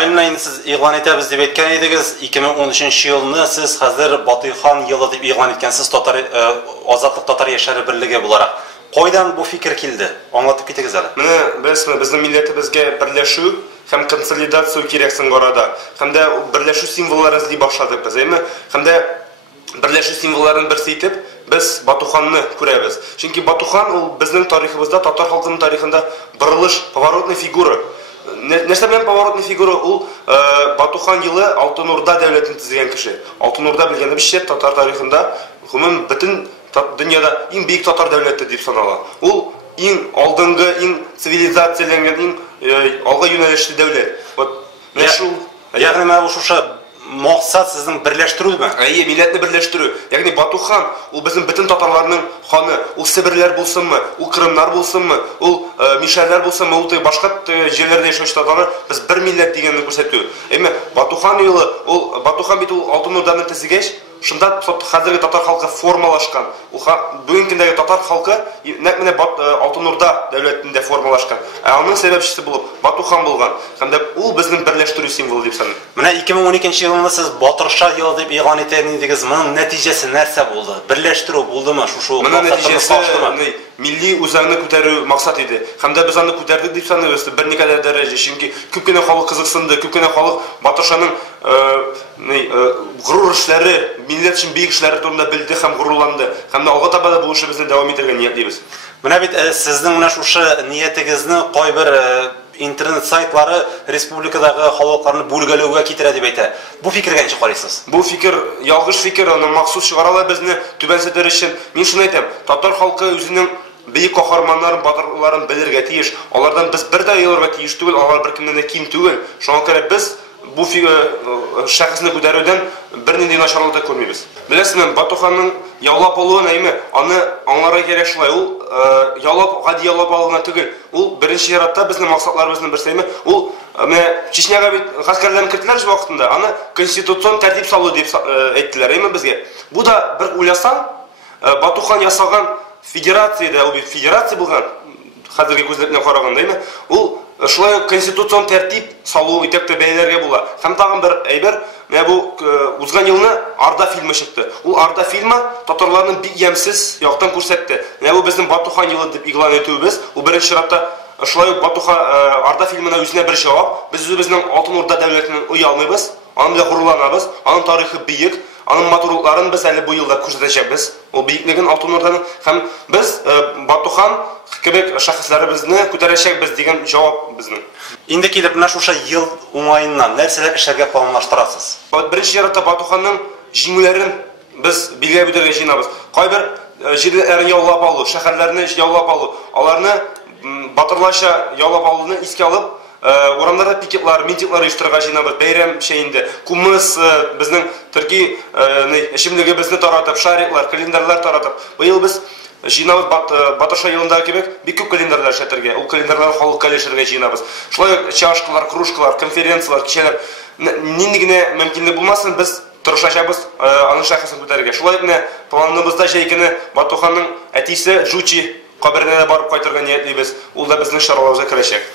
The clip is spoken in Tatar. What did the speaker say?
Айнын айын сіз иғлан етебіз деп еткен едіңіз, 2013 елны сіз қазір Батухан елы деп иғлан еткенсіз Азаттық Татар Яшары Бірлігі боларақ. Қойдан бұл фикір келді? Аңлатып кетіңіз әлі. Міне, біздің милләтебезгә берләшү һәм консолидация кирәк соң арада. Һәм дә берләшү символларын эзли башладык без, әйме? Һәм дә берләшү символларын берсе итеп без Батуханны күрәбез. Чөнки Батухан ул безнең тарихыбызда, татар халкының тарихында борылыш, поворотный фигура. Нәрсә белән поворотный фигура? Ул Батухан елы Алтын Урда дәүләтен төзегән кеше. Алтын Урда белгәнебезчә татар тарихында гомум бөтен дөньяда иң бийек татар дәүләте дип санала. Ул иң алдынгы, иң цивилизацияланган, иң алга юнәлешле дәүләт. Вот шул. Ягъни менә шушы мақсат сезнең берләштерүме? Әйе, милләтне берләштерү. Ягъни Батухан ул безнең бөтен татарларның ханы. Ул Себерләр булсынмы, ул Крымнар булсынмы, ул Мишәләр булсынмы, ул башка җирләрдә яшәүче татарлар, без бер милләт дигәнне күрсәтү. Әйме, Батухан юлы, ул Батухан бит ул Алтын Урданы төзегәч, шунда хәзерге татар халкы формалашкан. Ул бүгенге көндәге татар халкы нәкъ менә Алтын Урда дәүләтендә формалашкан. Аның сәбәпчесе булып Батухан булган. Һәм дә ул безнең берләштерү символы дип саныйм. Менә 2012 елны сез Батырша елы дип игълан иткәнегез, моның нәтиҗәсе нәрсә булды? Берләштерү булдымы? Шушы моның нәтиҗәсе милли үзаңны күтәрү максат иде. Һәм дә без аны күтәрдек дип саныйбыз. Берникадәр дәрәҗә, чөнки күп кенә халык кызыксынды, күп кенә халык Батыршаның горур эшләре, милләт өчен бийек эшләре турында белде һәм горурланды. Һәм дә алга таба да бу эшебезне дәвам итәргә ниятлибез. Менә бит сезнең менә шушы ниятегезне кайбер интернет сайтлары республикадагы халыкларны бүлгәләүгә китерә дип әйтә. Бу фикергә ничек карыйсыз? Бу фикер ялгыш фикер, аны махсус чыгаралар безне түбәнсетер өчен. Мин шуны әйтәм, татар халкы үзенең бийек каһарманнарын, батырларын белергә тиеш. Алардан без бер дә ялырга тиеш түгел, алар беркемнән дә ким түгел. Шуңа күрә без бу шәхесне күтәрүдән бернинди начарлык да күрмибез. Беләсезме, Батуханның яулап алуын әйме, аны аңларга кирәк шулай. Ул яулап, гади яулап алуына түгел. Ул беренче яратта безнең максатларыбызның берсе әйме, ул менә Чечняга бит гаскәрләрне кертеләр вакытында, аны конституцион тәртип салу дип әйттеләр әйме безгә. Бу да бер уйласаң, Батухан ясаган федерациядә, ул бит федерация булган, хәзерге күзлек белән караганда әйме, ул шулай конституцион тәртип салу итеп бәяләргә була. Һәм тагын бер әйбер, менә бу узган елны Арда фильмы чыкты. Ул Арда фильмы татарларның бик ямсыз яктан күрсәтте. Менә бу безнең Батухан елы дип игълан итүбез. Ул беренче чиратта шулай Батухан Арда фильмына үзенә бер җавап. Без үзебезнең Алтын Урда дәүләтеннән уялмыйбыз, аның белән горурланабыз, аның тарихы бийек, аның матурлыкларын без әле бу елда күрсәтәчәкбез. Ул бийеклеген Алтын Урданың һәм без Батухан кебек шәхесләребезне күтәрәчәкбез дигән җавап безнең. Инде килеп менә шушы ел уңаеннан нәрсәләр эшләргә планлаштырасыз? Беренче яратта Батуханның җиңүләрен без билгә бирергә җыенабыз. Кайбер җирләрне яулап алу, шәһәрләрне яулап алу, аларны батырларча яулап алуны искә алып, урамнарда пикетлар, митинглар оештырырга җыенабыз. Бәйрәм шәйендә кумыс безнең төрки эчемлегебезне таратып, шариклар, календарлар таратып. Быел без җыенабыз Батырша елында кебек бик күп календарлар эшләтергә. Ул календарьларны халыкка өләшергә җыенабыз. Шулай чашкалар, кружкалар, конференциялар, кичәләр нинди генә мөмкинлек булмасын, без тырышачакбыз аның шәхесен күтәрергә. Шулай генә планыбызда җәйгене Батуханның әтисе Джучи каберенә барып кайтырга ниятлибез. Ул да безнең чараларыбызга керәчәк.